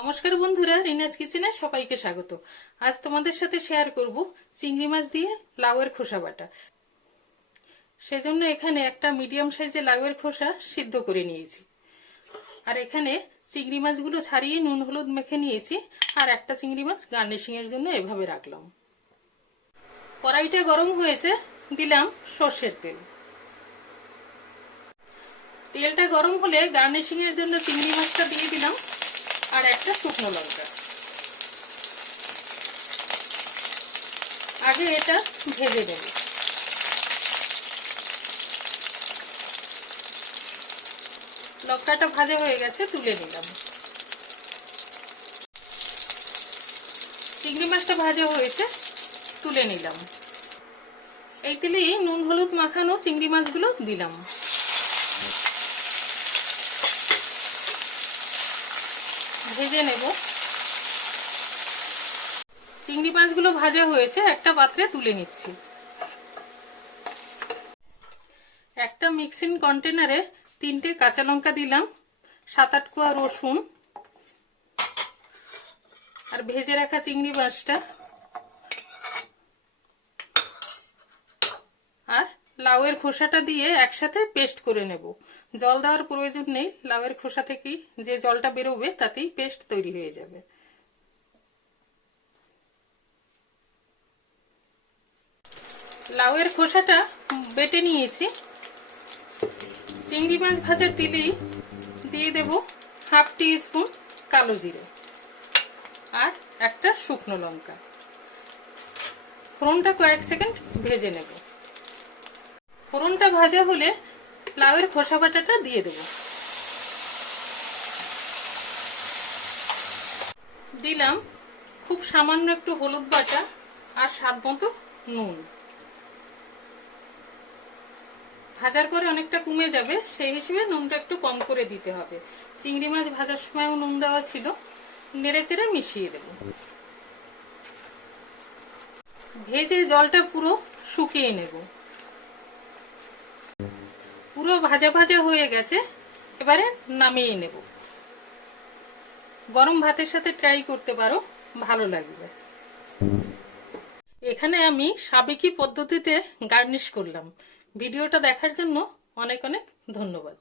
নমস্কার বন্ধুরা, রিনাজ কিচেনে সবাইকে স্বাগত। আজ তোমাদের সাথে শেয়ার করব চিংড়ি মাছ দিয়ে লাউয়ের খোসা বাটা। সেজন্য এখানে একটা মিডিয়াম সাইজে লাউয়ের খোসা সিদ্ধ করে নিয়েছি। আর এখানে চিংড়ি মাছগুলো ছাড়িয়ে নুন, হলুদ মেখে নিয়েছি আর একটা চিংড়ি মাছ গার্নিশিং এর জন্য এভাবে রাখলাম। কড়াইটা গরম হয়েছে, দিলাম সর্ষের তেল। তেলটা গরম হলে গার্নিশিং এর জন্য চিংড়ি মাছটা দিয়ে দিলাম। আর একটা শুকনো লঙ্কা। আগে এটা ভেজে নেব। লঙ্কাটা ভাজা হয়ে গেছে, তুলে নিলাম। চিংড়ি মাছটা ভাজা হয়েছে, তুলে নিলাম। এই তেলেই নুন, হলুদ মাখানো চিংড়ি মাছগুলো দিলাম। ভেজে নেব। চিংড়ি মাছগুলো ভাজা হয়েছে, একটা পাত্রে তুলে নিচ্ছি। একটা মিক্সিং কন্টেনারে তিনটে কাঁচা লঙ্কা দিলাম, সাত আট কোয়া রসুন, আর ভেজে রাখা চিংড়ি মাছটা আর লাউয়ের খোসাটা দিয়ে একসাথে পেস্ট করে নেব। জল দেওয়ার প্রয়োজন নেই। লাউয়ের খোসা থেকেই যে জলটা বেরোবে, তাতেই পেস্ট তৈরি হয়ে যাবে। লাউয়ের খোসাটা বেটে নিয়েছি। চিংড়ি মাছ ভাজার তেলেই দিয়ে দেব হাফ টি স্পুন কালো জিরে আর একটা শুকনো লঙ্কা। ফোড়নটা কয়েক সেকেন্ড ভেজে নেব। ফোড়নটা ভাজা হলে লাউয়ের খোসা বাটাটা দিয়ে দেব। দিলাম খুব সামান্য একটু হলুদ বাটা আর স্বাদ মতো নুন। ভাজার পরে অনেকটা কমে যাবে, সেই হিসেবে নুনটা একটু কম করে দিতে হবে। চিংড়ি মাছ ভাজার সময়ও নুন দেওয়া ছিল নেড়ে চেড়ে মিশিয়ে দেব। ভেজে জলটা পুরো শুকিয়ে নেব। পুরো ভাজা ভাজা হয়ে গেছে, এবারে নামিয়ে নেব। গরম ভাতের সাথে ট্রাই করতে পারো, ভালো লাগবে। এখানে আমি সাবেকি পদ্ধতিতে গার্নিশ করলাম। ভিডিওটা দেখার জন্য অনেক অনেক ধন্যবাদ।